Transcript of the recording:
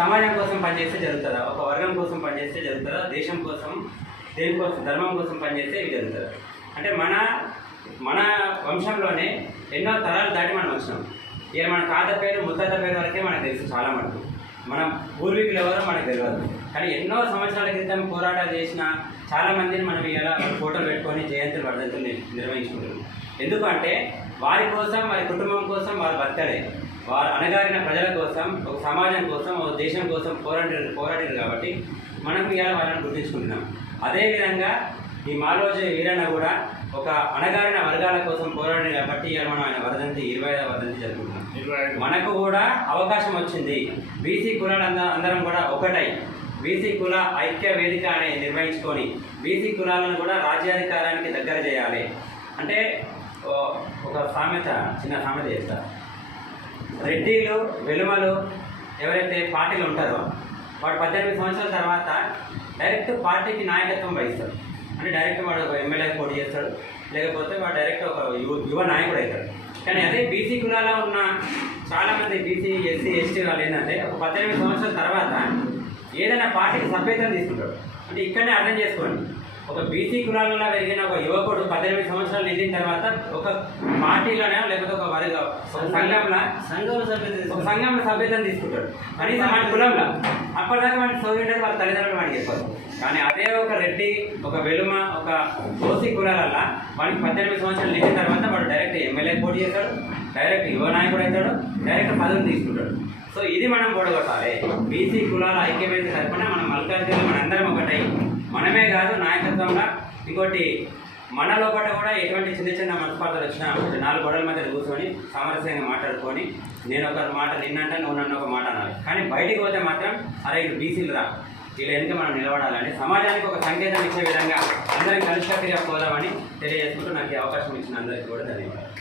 సమాజం కోసం పనిచేస్తే జరుగుతుందా, ఒక వర్గం కోసం పనిచేస్తే జరుగుతుందా, దేశం కోసం దేనికోసం ధర్మం కోసం పనిచేస్తే ఇవి జరుగుతుంది. అంటే మన వంశంలోనే ఎన్నో తరాలు దాటి మనం వచ్చినాం. ఇక మన తాత పేరు ముత్తాత పేరు వరకే మనకు తెలుసు చాలా మటుకు. మన పూర్వీకులు ఎవరో మనకు తెలియదు. కానీ ఎన్నో సంవత్సరాల క్రితం పోరాటాలు చేసిన చాలామందిని మనం ఇలా ఫోటోలు పెట్టుకొని జయంతులు వర్ధంతులు నిర్వహించుకుంటున్నాం. ఎందుకంటే వారి కోసం, వారి కుటుంబం కోసం వారు బతకలే, వారు అణగారిన ప్రజల కోసం, ఒక సమాజం కోసం, ఒక దేశం కోసం పోరాడారు కాబట్టి మనం ఇలా వాళ్ళని గుర్తించుకుంటున్నాం. అదేవిధంగా ఈ మాలోజీ వీరన్న కూడా ఒక అణగారిన వర్గాల కోసం పోరాడారు కాబట్టి ఇవాళ మనం ఆయన వర్ధంతి 25వ వర్ధంతి జరుపుకుంటున్నాం. మనకు కూడా అవకాశం వచ్చింది. బీసీ కులాలు అందరం కూడా ఒకటై బీసీ కుల ఐక్య వేదిక అనేది నిర్వహించుకొని బీసీ కులాలను కూడా రాజ్యాధికారానికి దగ్గర చేయాలి. అంటే ఒక సామెత, చిన్న సామెత చేస్తారు. రెడ్డిలు వెలుమలు ఎవరైతే పార్టీలు ఉంటారో వాడు 18 సంవత్సరాల తర్వాత డైరెక్ట్ పార్టీకి నాయకత్వం వహిస్తాడు. అంటే డైరెక్ట్ వాడు ఒక ఎమ్మెల్యే పోటీ చేస్తాడు, లేకపోతే వాడు డైరెక్ట్ ఒక యువ నాయకుడు అవుతాడు. కానీ అదే బీసీ కులాల్లో ఉన్న చాలామంది బీసీ ఎస్సీ ఎస్టీ వాళ్ళు ఏంటంటే ఒక 18 సంవత్సరాల తర్వాత ఏదైనా పార్టీకి సభ్యత్వం తీసుకుంటాడు. అంటే ఇక్కడనే అర్థం చేసుకోండి, ఒక బీసీ కులాలలో పెరిగిన ఒక యువకుడు 18 సంవత్సరాలు నిండిన తర్వాత ఒక పార్టీలోనే లేకపోతే ఒక సంఘంలో సభ్యత్వం తీసుకుంటాడు. కనీసం మన కులంలో అప్పటిదాకా మనకి సోదరుడు వాళ్ళ తల్లిదండ్రులు వాడికి చెప్పారు. కానీ అదే ఒక రెడ్డి, ఒక వెలుమ, ఒక ఓసీ కులాలల్లో వాడికి 18 సంవత్సరాలు నిండిన తర్వాత వాడు డైరెక్ట్ ఎమ్మెల్యే పోటీ చేస్తాడు, డైరెక్ట్ యువ నాయకుడు అవుతాడు, డైరెక్ట్ పదవిని తీసుకుంటాడు. సో ఇది మనం గొడగొట్టాలి. బీసీ కులాల ఐక్యవేదిక తరపున మనం మల్కాజ్గిరిలో మనందరం ఒకటై మనమే కాదు నాయకత్వంగా ఇంకోటి మన లోపల కూడా ఎటువంటి చిన్న మనస్పార్థాలు వచ్చినా 4 గోడల మధ్య కూర్చొని సామరస్యంగా మాట్లాడుకొని నేను ఒక మాట నిన్నంట, నువ్వు నన్ను ఒక మాట అనాలి. కానీ బయటికి పోతే మాత్రం అరే ఇది బీసీలు రా, వీళ్ళ వెనుక మనం నిలబడాలని సమాజానికి ఒక సంకేతం ఇచ్చే విధంగా అందరం కలిసికట్టుగా పోదామని తెలియజేసుకుంటూ నాకు ఈ అవకాశం ఇచ్చిన అందరికీ కూడా ధన్యవాదాలు.